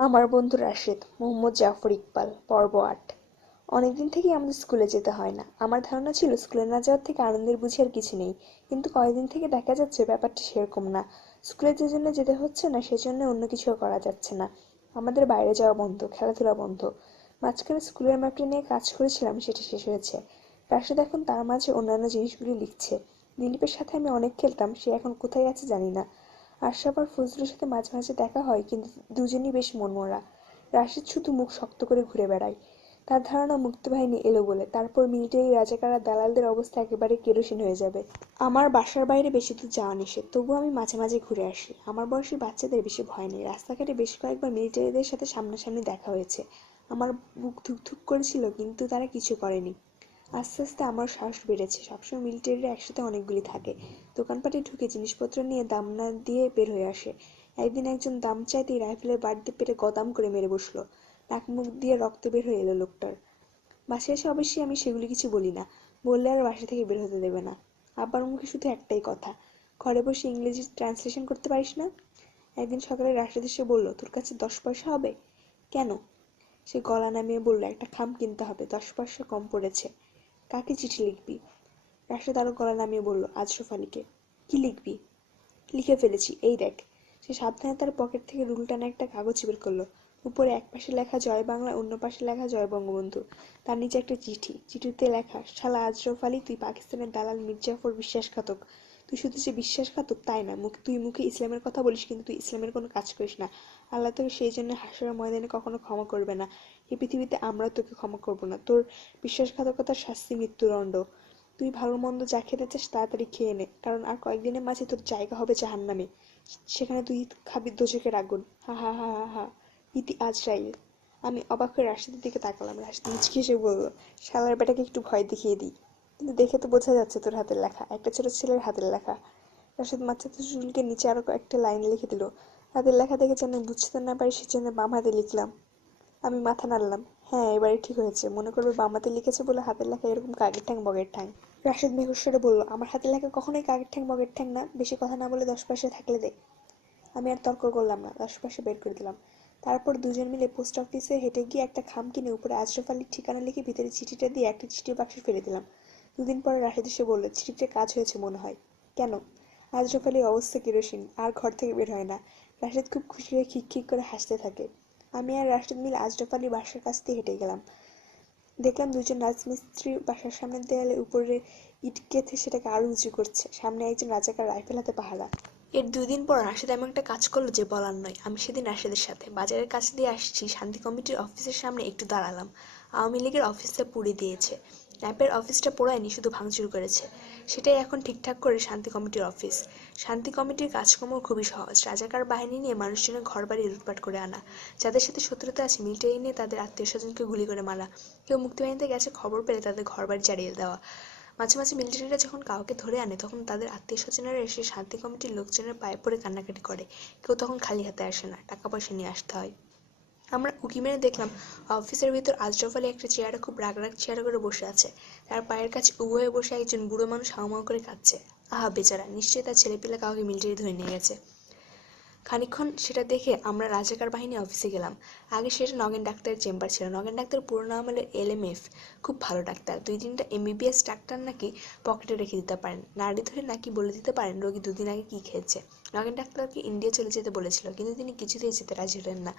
আমার বন্ধু রাশেদ, মোহাম্মদ জাফর ইকবাল, পর্ব আট। অনেকদিন থেকেই আমাদের স্কুলে যেতে হয় না। আমার ধারণা ছিল স্কুলে না যাওয়ার থেকে আনন্দের বুঝি আর কিছু নেই। কিন্তু কয়েকদিন থেকে দেখা যাচ্ছে ব্যাপারটা সেরকম না। স্কুলে যে জন্য যেতে হচ্ছে না সেজন্য অন্য কিছুও করা যাচ্ছে না। আমাদের বাইরে যাওয়া বন্ধ, খেলাধুলা বন্ধ। মাঝখানে স্কুলের ম্যাপটা নিয়ে কাজ করেছিলাম, সেটা শেষ হয়েছে। রাশেদ এখন তার মাঝে অন্যান্য জিনিসগুলি লিখছে। দিলীপের সাথে আমি অনেক খেলতাম, সে এখন কোথায় আছে জানি না। আশরাফ আর ফজলুর সাথে মাঝে মাঝে দেখা হয়, কিন্তু দুজনই বেশ মনমরা। রাশেদ শুধু মুখ শক্ত করে ঘুরে বেড়ায়। তার ধারণা মুক্তিবাহিনী এলো বলে। তারপর মিলিটারি রাজাকার দালালদের অবস্থা একেবারে কেরোসিন হয়ে যাবে। আমার বাসার বাইরে বেশি দূর যাওয়া নিষেধ। তবুও আমি মাঝে মাঝে ঘুরে আসি। আমার বয়সী বাচ্চাদের বেশি ভয় নেই। রাস্তাঘাটে বেশ কয়েকবার মিলিটারিদের সাথে সামনাসামনি দেখা হয়েছে। আমার বুক ধুকধুক করেছিল, কিন্তু তারা কিছু করেনি। আস্তে আস্তে আমার সাহস বেড়েছে। সবসময় মিলিটারিরা একসাথে অনেকগুলি থাকে। দোকানপাটে ঢুকে জিনিসপত্র নিয়ে দাম না দিয়ে বের হয়ে আসে। একদিন একজন দাম চাইতেই রাইফেলের বাড়িতে পেটে গদাম করে মেরে বসল। নাক মুখ দিয়ে রক্ত বের হয়ে এলো লোকটার। বাসায় এসে অবশ্যই আমি সেগুলি কিছু বলি না। বললে আর বাসা থেকে বের হতে দেবে না। আব্বার মুখে শুধু একটাই কথা, ঘরে বসে ইংরেজি ট্রান্সলেশন করতে পারিস না? একদিন সকালে রাশেদ এসে বলল, তোর কাছে দশ পয়সা হবে? কেন? সে গলা নামিয়ে বলল, একটা খাম কিনতে হবে, দশ পয়সা কম পড়েছে। কাকে চিঠি লিখবি? রাশেদ আরও গলা নামিয়ে বলল আশরাফ আলীকে কি লিখবি? লিখে ফেলেছি, এই দেখ। সে সাবধানে তার পকেট থেকে রুল টানা একটা কাগজ বের করল। উপরে এক পাশে লেখা জয় বাংলা, অন্য পাশে লেখা জয় বঙ্গবন্ধু। তার নিচে একটা চিঠি। চিঠিতে লেখা, শালা আশরাফ আলী তুই পাকিস্তানের দালাল মির্জাফর বিশ্বাসঘাতক। তুই শুধু যে বিশ্বাসঘাতক তাই না, মুখ তুই মুখে ইসলামের কথা বলিস, কিন্তু তুই ইসলামের কোনো কাজ করিস না। আল্লাহ তোকে সেই জন্য হাসরের ময়দানে কখনো ক্ষমা করবে না। এই পৃথিবীতে আমরা তোকে ক্ষমা করব না। তোর বিশ্বাসঘাতকতার শাস্তি, মৃত্যুদণ্ড। তুই ভালো মন্দ যা খেতে চাস তাড়াতাড়ি খেয়ে নে, কারণ আর কয়েকদিনের মাঝে তোর জায়গা হবে জাহান্নামে। সেখানে তুই খাবি দোচকের আগুন। হা হা হা হা হা। ইতি আজরাইল। আমি অবাক হয়ে রাশিদের দিকে তাকালাম। রাশিদ মুচকি এসে বলল, শালার বেটাকে একটু ভয় দেখিয়ে দিই। কিন্তু দেখে তো বোঝা যাচ্ছে তোর হাতের লেখা। একটা ছোট ছেলের হাতের লেখা। রাশিদ মাথাতে চুলকে নিচে আরও কয়েকটা লাইন লিখে দিল। হাতের লেখা দেখে যেন বুঝতে না পারি সে সেজন্য বাম হাতে লিখলাম। আমি মাথা নাড়লাম। হ্যাঁ এবারে ঠিক হয়েছে। মনে করবে বাম হাতে লিখেছে বলে হাতের লেখা এরকম কাগের ঠ্যাং, বগের ঠ্যাং। রাশেদ মেঘস্বরে বলল, আমার হাতের লেখা কখনোই কাগের ঠ্যাং, বগের ঠ্যাং না। বেশি কথা না বলে দশ পয়সা থাকলে দে। আমি আর তর্ক করলাম না। দশ পয়সা বের করে দিলাম। তারপর দুজন মিলে পোস্ট অফিসে হেঁটে গিয়ে একটা খাম কিনে উপরে আশরাফ আলীর ঠিকানা লিখে ভিতরে চিঠিটা দিয়ে একটা চিঠির বাক্সে ফেলে দিলাম। দুদিন পরে রাশেদ এসে বলল চিঠিটা কাজ হয়েছে মনে হয়। কেন? আশরাফ আলীর অবস্থা কেরোসিন। আর ঘর থেকে বের হয় না। রাশেদ খুব খুশি হয়ে খিক খিক করে হাসতে থাকে। আমি আর রাশেদ মিল আজরফ আলীর বাসার কাছ থেকে হেঁটে গেলাম। দেখলাম দুজন রাজমিস্ত্রি বাসার সামনের দেয়ালে উপরে ইট গেঁথে সেটাকে আরও উঁচু করছে। সামনে একজন রাজাকার রাইফেল হাতে পাহারা। এর দুদিন পর রাশেদ এমন একটা কাজ করল যে বলার নয়। আমি সেদিন রাশেদের সাথে বাজারের কাছ দিয়ে আসছি। শান্তি কমিটির অফিসের সামনে একটু দাঁড়ালাম। আওয়ামী লীগের অফিসটা পুড়ে দিয়েছে। র্যাপের অফিসটা পোড়ায়নি, শুধু ভাঙচুর করেছে। সেটাই এখন ঠিকঠাক করে শান্তি কমিটির অফিস। শান্তি কমিটির কাজকর্ম খুবই সহজ। রাজাকার বাহিনী নিয়ে মানুষজনের ঘর বাড়ি লুটপাট করে আনা। যাদের সাথে শত্রুতা আছে মিলিটারি নিয়ে তাদের আত্মীয় স্বজনকে গুলি করে মারা। কেউ মুক্তিবাহিনীতে গেছে, খবর পেলে তাদের ঘর বাড়ি জ্বালিয়ে দেওয়া। মাঝে মাঝে মিলিটারিরা যখন কাউকে ধরে আনে, তখন তাদের আত্মীয় স্বজনেরা এসে শান্তি কমিটির লোকজনের পায়ে পড়ে কান্নাকাটি করে। কেউ তখন খালি হাতে আসে না টাকা পয়সা নিয়ে আসতে হয়। আমরা উকি মেরে দেখলাম, অফিসের ভিতর আশরাফ আলী একটা চেয়ারে খুব রাগ রাগ চেয়ারে করে বসে আছে। তার পায়ের কাছে উভয়ে বসে একজন বুড়ো মানুষ হাউমাউ করে কাঁদছে। আহা, বেচারা, নিশ্চয়ই তার ছেলেপিলে কাউকে মিলিটারি ধরে নিয়ে গেছে। খানিকক্ষণ সেটা দেখে আমরা রাজাকার বাহিনী অফিসে গেলাম। আগে সেটা নগেন ডাক্তারের চেম্বার ছিল। নগেন ডাক্তার পুরো নাম হলো এলএমএফ খুব ভালো ডাক্তার। দুই তিনটা এমবিবিএস ডাক্তার নাকি পকেটে রেখে দিতে পারেন। নাড়ি ধরে নাকি বলে দিতে পারেন রোগী দুদিন আগে কী খেয়েছে। নগেন ডাক্তারকে ইন্ডিয়া চলে যেতে বলেছিল, কিন্তু তিনি কিছুতেই যেতে রাজি হলেন না।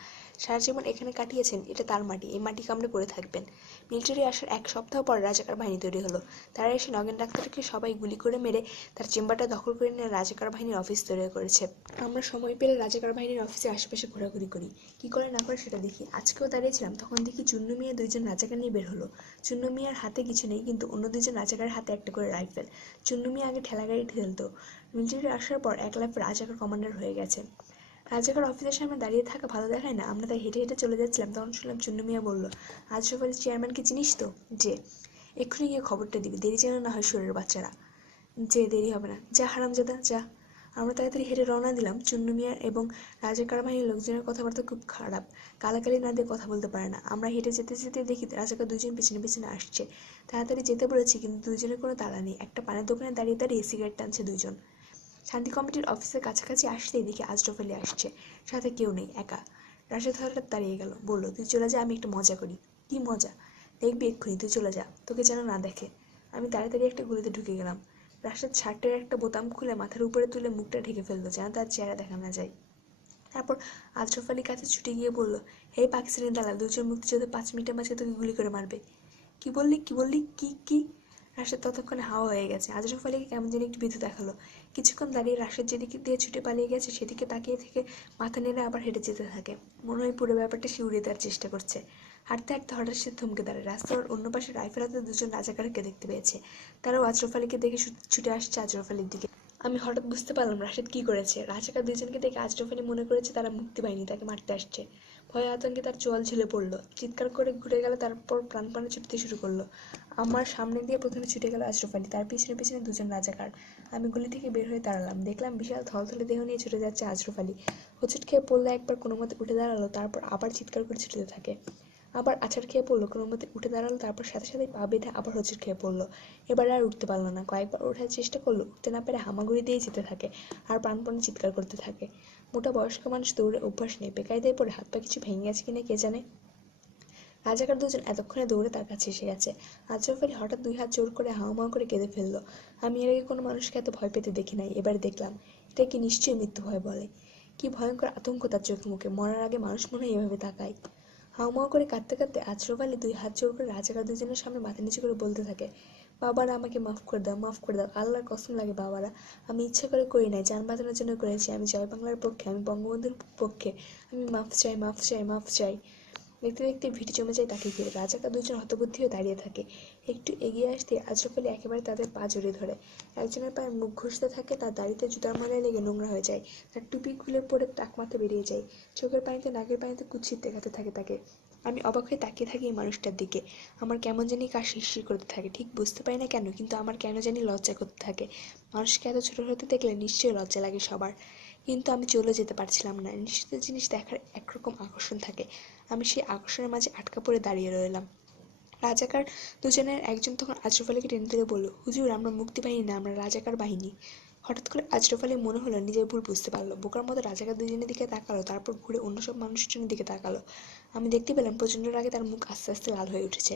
সারা জীবন এখানে কাটিয়েছেন, এটা তার মাটি, এই মাটি কামড়ে পড়ে থাকবেন। মিলিটারি আসার এক সপ্তাহ পর রাজাকার বাহিনী তৈরি হলো। তারা এসে নগেন ডাক্তারকে সবাই গুলি করে মেরে তার চেম্বারটা দখল করে নিয়ে রাজাকার বাহিনীর অফিস তৈরি করেছে। আমরা সময় পেলে রাজাকার বাহিনীর অফিসে আশেপাশে ঘোরাঘুরি করি। কি করে না করে সেটা দেখি। আজকেও দাঁড়িয়েছিলাম, তখন দেখি চুন্নু মিয়া দুইজন রাজাকার নিয়ে বের হলো। চুন্নু মিয়ার হাতে কিছু নেই, কিন্তু অন্য দুজন রাজাকারের হাতে একটা করে রাইফেল। চুন্নু মিয়া আগে ঠেলা গাড়ি ঠেলতো। মিলিটারি আসার পর এক লাফে রাজাকার কমান্ডার হয়ে গেছে। রাজাকার অফিসের সামনে দাঁড়িয়ে থাকা ভালো দেখায় না। আমরা তাই হেঁটে হেঁটে চলে যাচ্ছিলাম, তখন শুনলাম চুন্নু মিয়া বলল, আজ সকালে চেয়ারম্যানকে চিনিস তো? যে। এক্ষুনি গিয়ে খবরটা দিবি, দেরি যেন না হয় শরীরের বাচ্চারা। যে, দেরি হবে না। যা হারামজাদা, যা। আমরা তাড়াতাড়ি হেঁটে রওনা দিলাম। চুন্নু মিয়ার এবং রাজাকার বাহিনীর লোকজনের কথাবার্তা খুব খারাপ। কালাকালি না দিয়ে কথা বলতে পারে না। আমরা হেঁটে যেতে যেতে দেখি রাজাকার দুজন পিছনে পিছনে আসছে। তাড়াতাড়ি যেতে বলেছি, কিন্তু দুজনের কোনো তাড়া নেই। একটা পানের দোকানে দাঁড়িয়ে দাঁড়িয়ে সিগারেট টানছে দুজন। শান্তি কমিটির অফিসের কাছাকাছি আসতেই দেখি আশরাফ আলী আসছে। সাথে কেউ নেই, একা। রাশেদ হঠাৎ দাঁড়িয়ে গেল, বলল, তুই চলে যা, আমি একটু মজা করি। কি মজা? দেখবি এক্ষুনি, তুই চলে যা, তোকে যেন না দেখে। আমি তাড়াতাড়ি একটা গুলিতে ঢুকে গেলাম। রাশেদ শার্টের একটা বোতাম খুলে মাথার উপরে তুলে মুখটা ঢেকে ফেলল, যেন তার চেহারা দেখা না যায়। তারপর আশরাফ আলীর কাছে ছুটে গিয়ে বলল, হে পাকিস্তানি দালাল, দুজন মুক্তিযোদ্ধা পাঁচ মিনিটের মাঝে তোকে গুলি করে মারবে। কি বললি কি বললি? কি কি? রাশেদ ততক্ষণে হাওয়া হয়ে গেছে। আশরাফ আলীকে কেমন যেন একটু ভীতু দেখাল। কিছুক্ষণ দাঁড়িয়ে রাশেদ যেদিকে দিয়ে ছুটে পালিয়ে গেছে, সেদিকে তাকিয়ে থেকে মাথা নেড়ে আবার হেঁটে যেতে থাকে। মনে হয় পুরো ব্যাপারটা উড়িয়ে দেওয়ার চেষ্টা করছে। হাঁটতে হাঁটতে হঠাৎ সে থমকে দাঁড়ায়। রাস্তার অন্য পাশে রাইফেল হাতে দুজন রাজাকারকে দেখতে পেয়েছে। তারাও আশরাফ আলীকে দেখে ছুট- আসছে আশরাফ আলীর দিকে। আমি হঠাৎ বুঝতে পারলাম রাশেদ কি করেছে। রাজাকার দুজনকে দেখে আশরাফ আলী মনে করেছে তারা মুক্তি পায়নি, তাকে মারতে আসছে। ভয়ে আতঙ্কে তার চোয়াল ঝুলে পড়ল। চিৎকার করে ঘুরে গেল, তারপর প্রাণপণে ছুটতে শুরু করল। আমার সামনে দিয়ে প্রথমে ছুটে গেল আশরাফ আলী, তার পিছনে পিছনে দুজন রাজাকার। আমি গুলি থেকে বের হয়ে দাঁড়ালাম। দেখলাম বিশাল থলথলে দেহ নিয়ে ছুটে যাচ্ছে আশরাফ আলী। হোঁচট খেয়ে পড়লে, একবার কোনো মতে উঠে দাঁড়াল, তারপর আবার চিৎকার করে ছুটতে থাকে। আবার আছাড় খেয়ে পড়ল, কোনো মতে উঠে দাঁড়াল, তারপর সাথে সাথে পা বেঁধে আবার হোঁচট খেয়ে পড়ল। এবার আর উঠতে পারল না। কয়েকবার ওঠার চেষ্টা করল, উঠতে না পেরে হামাগুড়ি দিয়ে যেতে থাকে, আর প্রাণপণে চিৎকার করতে থাকে। মোটা বয়স্ক মানুষ দৌড়ে অভ্যাস নেই। বেকায়দায় পড়ে হাত পা কিছু ভেঙে গেছে কিনা কে জানে? রাজাকার দুজন এতক্ষণে দৌড়ে তার কাছে এসে গেছে। আশরাফ আলী হঠাৎ দুই হাত জোর করে হাওয়া করে কেঁদে ফেলল। আমি এর আগে কোনো মানুষকে এত ভয় পেতে দেখি নাই। এবার দেখলাম, এটা কি নিশ্চয়ই মৃত্যু ভয় বলে। কি ভয়ঙ্কর আতঙ্ক তার চোখে মুখে। মরার আগে মানুষ মনে হয় এভাবে তাকায়। হাউমাউ করে কাঁদতে কাঁদতে আশরাফ আলী দুই হাত জোর করে রাজাকার দুজনের সামনে মাথা নিচু করে বলতে থাকে বাবারা আমাকে মাফ করে দাও, মাফ করে দাও। আল্লাহর কসম লাগে বাবারা। আমি ইচ্ছে করে করি নাই যান বাঁচানোর জন্য করেছি। আমি জয় বাংলার পক্ষে, আমি বঙ্গবন্ধুর পক্ষে। আমি মাফ চাই মাফ চাই মাফ চাই। দেখতে দেখতে ভিড় জমে যায় তাকে ঘিরে। রাজাকার দুজন হতবুদ্ধিও দাঁড়িয়ে থাকে। একটু এগিয়ে আসতে আশরাফ আলী একেবারে তাদের পা জড়িয়ে ধরে। একজনের পায়ে মুখ ঘষতে থাকে, তার দাড়িতে জুতার মালায় লেগে নোংরা হয়ে যায়। তার টুপি খুলে পড়ে টাক মাথা বেরিয়ে যায়। চোখের পানিতে, নাকের পানিতে কুচ্ছিত দেখাতে থাকে তাকে। আমি অবাক হয়ে তাকিয়ে থাকি এই মানুষটার দিকে। আমার কেমন জানি কার শিরশির করতে থাকে, ঠিক বুঝতে পারি না কেন, কিন্তু আমার কেন জানি লজ্জা করতে থাকে। মানুষকে এত ছোটো হতে দেখলে নিশ্চয়ই লজ্জা লাগে সবার। কিন্তু আমি চলে যেতে পারছিলাম না। নিশ্চিত জিনিস দেখার একরকম আকর্ষণ থাকে। আমি সেই আকর্ষণের মাঝে আটকা পড়ে দাঁড়িয়ে রইলাম। রাজাকার দুজনের, একজন তখন আশরাফ আলীকে টেনে ধরে বলল, হুজুর, আমরা মুক্তি বাহিনী না, আমরা রাজাকার বাহিনী। হঠাৎ করে আশরাফ আলী মনে হলো নিজের ভুল বুঝতে পারল। বোকার মতো রাজাকার দুজনের দিকে তাকালো, তারপর ঘুরে অন্য সব মানুষজনের দিকে তাকালো। আমি দেখতে পেলাম প্রচণ্ড রাগে তার মুখ আস্তে আস্তে লাল হয়ে উঠেছে।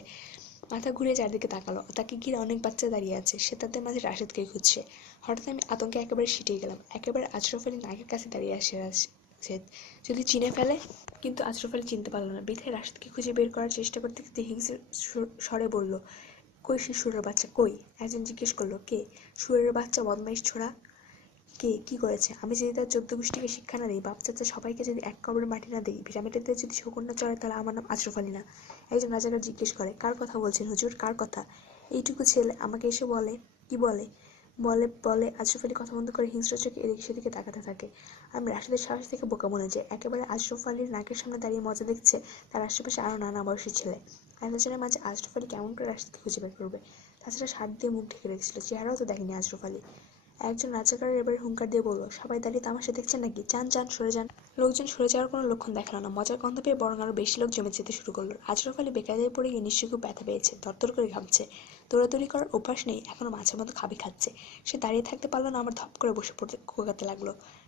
মাথা ঘুরে চারদিকে তাকালো। তাকে ঘিরে অনেক বাচ্চা দাঁড়িয়ে আছে। সে তাদের মাঝে রাশেদকে খুঁজছে। হঠাৎ আমি আতঙ্কে একেবারে সিটিয়ে গেলাম। একেবারে আশরাফ আলী নাকের কাছে দাঁড়িয়ে আসে রাশেদ। যদি চিনে ফেলে, কিন্তু আশরাফ আলী চিনতে পারল না। বিধায় রাশেদকে খুঁজে বের করার চেষ্টা করতে করতে হিংসের স্বরে বলল কই সে সুরের বাচ্চা? কই? একজন জিজ্ঞেস করল, কে? সুরের বাচ্চা বদমাইশ ছোড়া? কে? কি করেছে? আমি যদি তার চোদ্দ গোষ্ঠীকে শিক্ষা না দিই, বাপ চাচা সবাইকে যদি এক কবরের মাটি না দিই পিরামিডেতে যদি শকুন না চড়ে, তাহলে আমার নাম আশরাফ আলী না। একজন রাজাকার জিজ্ঞেস করে, কার কথা বলছেন হুজুর? কার কথা? এইটুকু ছেলে আমাকে এসে বলে, কি বলে? বলে বলে, আশরাফ আলী কথা বন্ধ করে হিংস্র চোখে এদিকে সেদিকে তাকাতে থাকে। আমি রাশেদের সাহস থেকে বোকা মনে যায় একেবারে আশরাফ আলীর নাকের সামনে দাঁড়িয়ে মজা দেখছে তার আশেপাশে আরও নানা বয়সী ছেলে। এতজনের মাঝে আশরাফ আলী কেমন করে রাশেদকে খুঁজে বের করবে? তাছাড়া শার্ট দিয়ে মুখ ঢেকে রেখেছিল, চেহারাও তো দেখেনি আশরাফ আলী একজন রাজাকারের এবারে হুঙ্কার দিয়ে বলল, সবাই দাঁড়িয়ে তামাশা দেখছেন নাকি? যান যান, সরে যান। লোকজন সরে যাওয়ার কোনো লক্ষণ দেখাল না। মজার গন্ধ পেয়ে বরং আরও বেশি লোক জমে যেতে শুরু করল। আজরফ আলী বেকায়দায় পড়ে গিয়ে নিশ্চয়ই খুব ব্যথা পেয়েছে তরতর করে ঘামছে। দৌড়াদৌড়ি করার অভ্যাস নেই, এখনও মাছের মতো খাবি খাচ্ছে। সে দাঁড়িয়ে থাকতে পারল না আমার ধপ করে বসে পড়তে কোকাতে লাগল।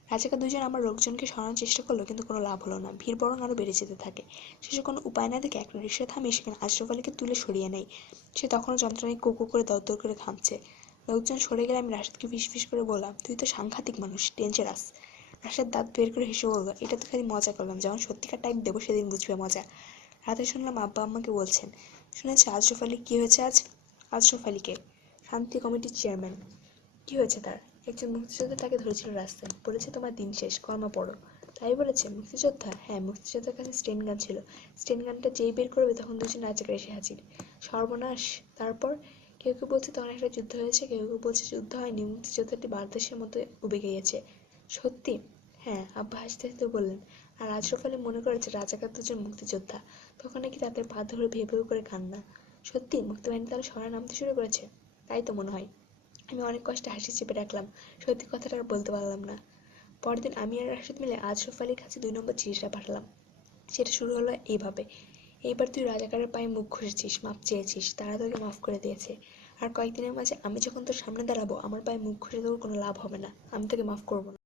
রাজাকার দুজন আমার লোকজনকে সরানোর চেষ্টা করল, কিন্তু কোনো লাভ হলো না। ভিড় বরং আরও বেড়ে যেতে থাকে। শেষে কোনো উপায় না দেখে একটা রিক্সা থামিয়ে সেখানে আশরফ আলীকে তুলে সরিয়ে নেয়। সে তখনও যন্ত্রণায় কুকু করে দরদর করে ঘামছে লোকজন সরে গেলে আমি রাশেদকে ফিস ফিস করে বললাম, তুই তো সাংঘাতিক মানুষ ডেঞ্জারাস রাশেদ দাঁত বের করে হেসে বলল, এটা তো খালি মজা করলাম, যখন সত্যিকার টাইম দেবো সেদিন বুঝবে মজা। রাতে শুনলাম আব্বা আম্মাকে বলছেন, শুনেছে আশরফ আলী কী হয়েছে আজ? আশরফ আলীকে শান্তি কমিটির চেয়ারম্যান কী হয়েছে তার? একজন মুক্তিযোদ্ধা তাকে ধরেছিল রাস্তায়। বলেছে, তোমার দিন শেষ, কর্মা পড়ো। তাই বলেছে, মুক্তিযোদ্ধা? হ্যাঁ মুক্তিযোদ্ধার কাছে স্টেন গান ছিল। স্টেন গানটা যেই বের করবে তখন দুজন রাজাকার এসে হাজির। সর্বনাশ। তারপর কেউ কেউ বলছে তখন একটা যুদ্ধ হয়েছে। কেউ কেউ বলছে, যুদ্ধ হয়নি। মুক্তিযোদ্ধাটি বাংলাদেশের মতো উবে গিয়েছে। সত্যি? হ্যাঁ আব্বা হাসতে হাসতে বললেন। আর আশরফ মনে করেছে রাজাকার দুজন মুক্তিযোদ্ধা। তখন নাকি তাদের পা ধরে ভেবে করে কান্না। সত্যি? মুক্তিবাহিনী তারা সরা নামতে শুরু করেছে? তাই তো মনে হয়। আমি অনেক কষ্টে হাসি চেপে রাখলাম। সত্যি কথাটা আর বলতে পারলাম না। পরদিন আমি আর রাশেদ মিলে আজ আশরফ আলীর কাছে দুই নম্বর চিঠিটা পাঠালাম। সেটা শুরু হলো এইভাবে। এইবার তুই রাজাকারের পায়ে মুখ ঘষেছিস, মাপ চেয়েছিস, তারা তোকে মাফ করে দিয়েছে। আর কয়েকদিনের মাঝে আমি যখন তোর সামনে দাঁড়াবো, আমার পায়ে মুখ ঘষে তোর কোনো লাভ হবে না। আমি তোকে মাফ করব না।